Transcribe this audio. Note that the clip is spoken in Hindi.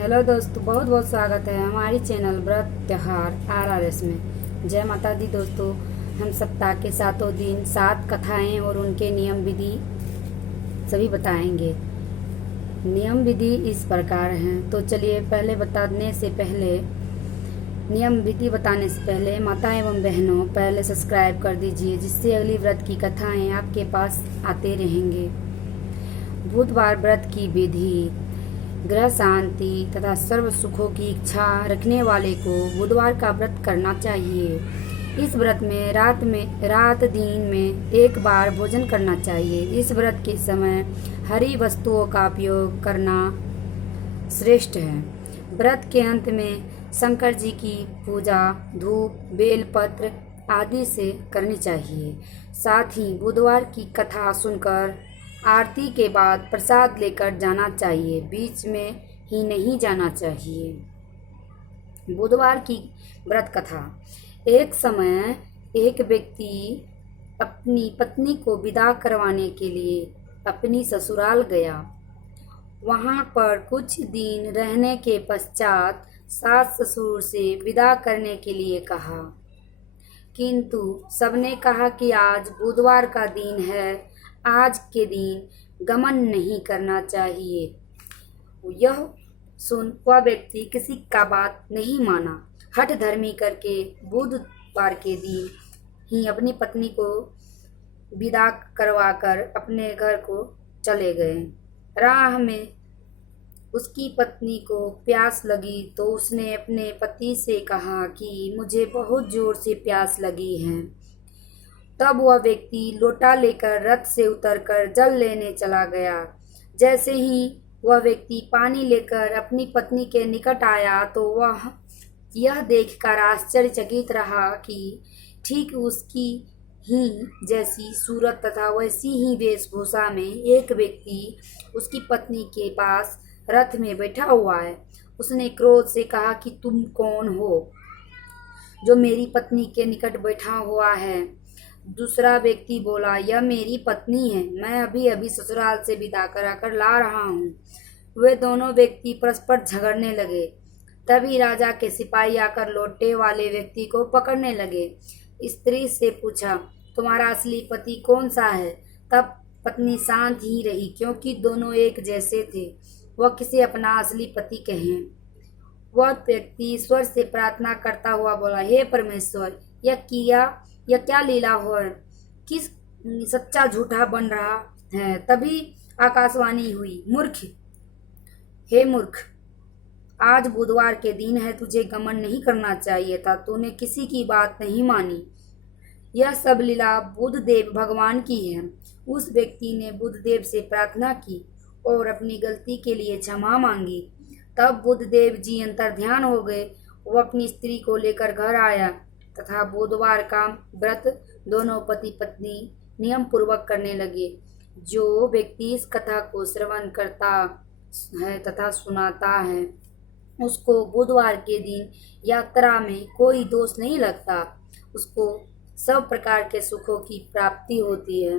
हेलो दोस्तों, बहुत बहुत स्वागत है हमारी चैनल व्रत त्योहार RRS में। जय माता दी दोस्तों। हम सप्ताह के 7 दिन 7 कथाएं और उनके नियम विधि सभी बताएंगे। नियम विधि इस प्रकार हैं, तो चलिए नियम विधि बताने से पहले माता एवं बहनों पहले सब्सक्राइब कर दीजिए, जिससे अगली व्रत की कथाएं आपके पास आते रहेंगे। बुधवार व्रत की विधि। ग्रह शांति तथा सर्व सुखों की इच्छा रखने वाले को बुधवार का व्रत करना चाहिए। इस व्रत में रात दिन में एक बार भोजन करना चाहिए। इस व्रत के समय हरी वस्तुओं का उपयोग करना श्रेष्ठ है। व्रत के अंत में शंकर जी की पूजा धूप बेलपत्र आदि से करनी चाहिए। साथ ही बुधवार की कथा सुनकर आरती के बाद प्रसाद लेकर जाना चाहिए, बीच में ही नहीं जाना चाहिए। बुधवार की व्रत कथा। एक समय एक व्यक्ति अपनी पत्नी को विदा करवाने के लिए अपनी ससुराल गया। वहां पर कुछ दिन रहने के पश्चात सास ससुर से विदा करने के लिए कहा, किंतु सबने कहा कि आज बुधवार का दिन है, आज के दिन गमन नहीं करना चाहिए। यह सुन वह व्यक्ति किसी का बात नहीं माना। हठ धर्मी करके बुधवार के दिन ही अपनी पत्नी को विदा करवाकर अपने घर को चले गए। राह में उसकी पत्नी को प्यास लगी तो उसने अपने पति से कहा कि मुझे बहुत जोर से प्यास लगी है। तब वह व्यक्ति लोटा लेकर रथ से उतरकर जल लेने चला गया। जैसे ही वह व्यक्ति पानी लेकर अपनी पत्नी के निकट आया तो वह यह देखकर आश्चर्यचकित रहा कि ठीक उसकी ही जैसी सूरत तथा वैसी ही वेशभूषा में एक व्यक्ति उसकी पत्नी के पास रथ में बैठा हुआ है। उसने क्रोध से कहा कि तुम कौन हो जो मेरी पत्नी के निकट बैठा हुआ है? दूसरा व्यक्ति बोला, यह मेरी पत्नी है, मैं अभी अभी ससुराल से विदा कराकर ला रहा हूँ। वे दोनों व्यक्ति परस्पर झगड़ने लगे। तभी राजा के सिपाही आकर लोटे वाले व्यक्ति को पकड़ने लगे। स्त्री से पूछा, तुम्हारा असली पति कौन सा है? तब पत्नी शांत ही रही, क्योंकि दोनों एक जैसे थे। वह किसे अपना असली पति कहें? वह व्यक्ति ईश्वर से प्रार्थना करता हुआ बोला, हे परमेश्वर, यह क्या लीला हो? किस सच्चा झूठा बन रहा है? तभी आकाशवाणी हुई, हे मूर्ख, आज बुधवार के दिन है, तुझे गमन नहीं करना चाहिए था, तूने किसी की बात नहीं मानी। यह सब लीला बुधदेव भगवान की है। उस व्यक्ति ने बुधदेव से प्रार्थना की और अपनी गलती के लिए क्षमा मांगी। तब बुधदेव जी अंतर्ध्यान हो गए। वो अपनी स्त्री को लेकर घर आया तथा बुधवार का व्रत दोनों पति पत्नी नियम पूर्वक करने लगे। जो व्यक्ति इस कथा को श्रवण करता है तथा सुनाता है, उसको बुधवार के दिन यात्रा में कोई दोष नहीं लगता। उसको सब प्रकार के सुखों की प्राप्ति होती है।